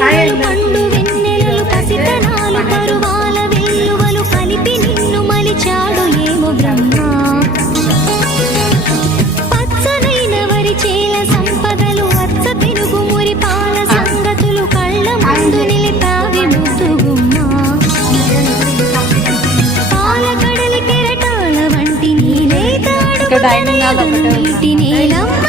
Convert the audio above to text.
తేనెలు పండు వెన్నెలలు పసితనాలు పరువాల వెల్లువలు కలిపి నిన్ను మలిచాడు ఏమో బ్రహ్మ. పచ్చనైన వరి చేల సంపదలు అచ్చ పెరుగు మురి పాల సంగతులు కళ్ళ ముందు నిలిపావి ముద్దుగుమ్మ. పాల కడలి కెరటాల వంటి నీలేతాడు నీటి నీలమ్మ